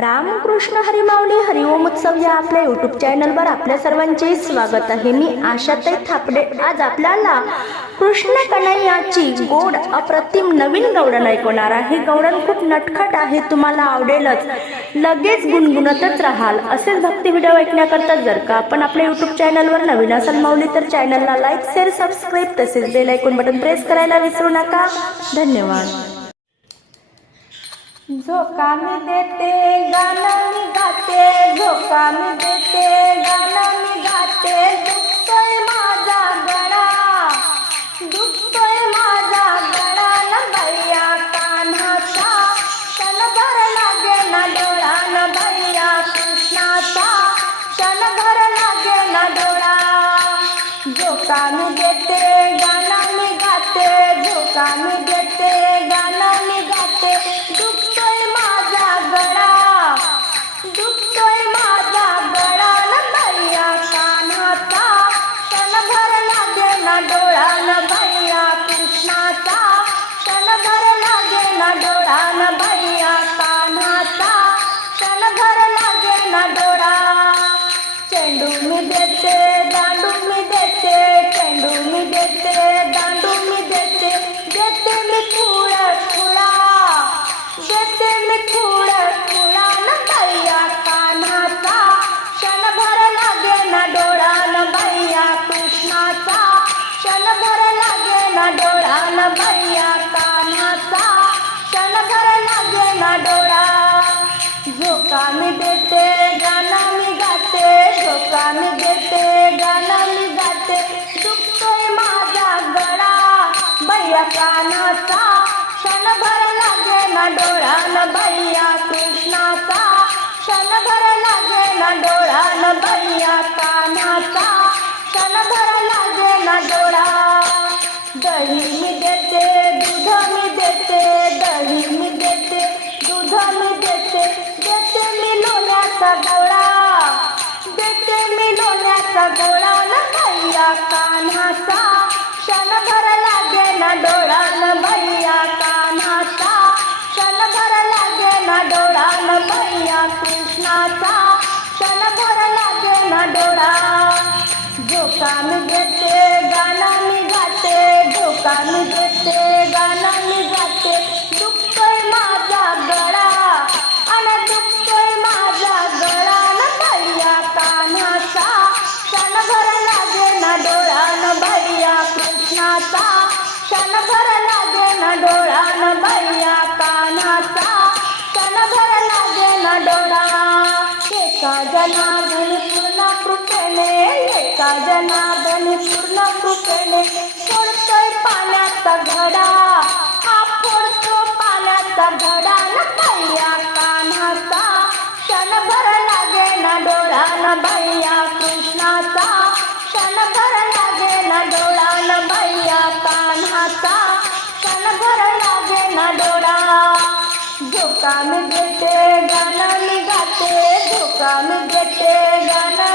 रामकृष्ण हरिमावली हरिओम उत्सव या आपल्या युट्यूब चॅनलवर आपल्या सर्वांचे स्वागत आहे. मी आशाताई थापडे. आज आपल्याला कृष्ण कन्हैयाची गोड अप्रतिम नवीन गवडण ऐकवणार आहे. गवडण खूप नटखट आहे तुम्हाला आवडेलच. लगेच गुणगुणतच राहाल. असेच भक्ती व्हिडिओ ऐकण्याकरता जर का आपण आपल्या युट्यूब चॅनलवर नवीन असाल माऊली तर चॅनलला लाईक शेअर सबस्क्राईब तसेच बेल ऐकून बटन प्रेस करायला विसरू नका. धन्यवाद. झोका मी देते गाणं मी गाते झोका मी देते गाणं मी गाते. दुखतोय माझा गळा दुखतोय माझा गळा. न भैया कान्हाचा क्षणभर लागे ना डोळा न भैया कृष्णाचा क्षणभर लागे ना डोळा. झोका मी देते गाणं मी गाते झोका मी देते. डोळा न भैया कान्हाचा क्षणभर लागे ना डोळा जो कामी देते गाणं मी गाते. झोका मी देते गाणं मी गाते. दुखतोय माझा गळा. भैया कानाचा क्षणभर लागे ना डोळा न भैया कृष्णाचा क्षणभर लागे ना डोळा न भैया कानाचा क्षणभर लागे ना डोळा दही मी देते दूध मी देते दही मी देते दूध मी देते देते मी लोण्याचा गोळा देते मी लोण्याचा गोळा न भैया कान्हाचा. क्षणभर लागे ना डोळा न भैया कान्हाचा. क्षणभर लागे ना डोळा न भैया कृष्णाचा. क्षणभर लागे ना डोळा. झोका कान घेते क्षणभर लागे ना डोळा न भैया कृष्णाचा. क्षणभर लागे ना डोळा न भैया कान्हाचा क्षणभर लागे ना डोळा. एका जनार्दन पूर्ण कृपेने एका जनार्दन पूर्ण कृपेने सोडतोय पाण्याचा घडा. हा फोडतो पाण्याचा घडा न भैया कानाचा. क्षणभर लागे ना डोळा न भैया कान्हाचा क्षणभर लागे ना डोळा. झोका मी देते गाणं मी गाते झोका मी गाणं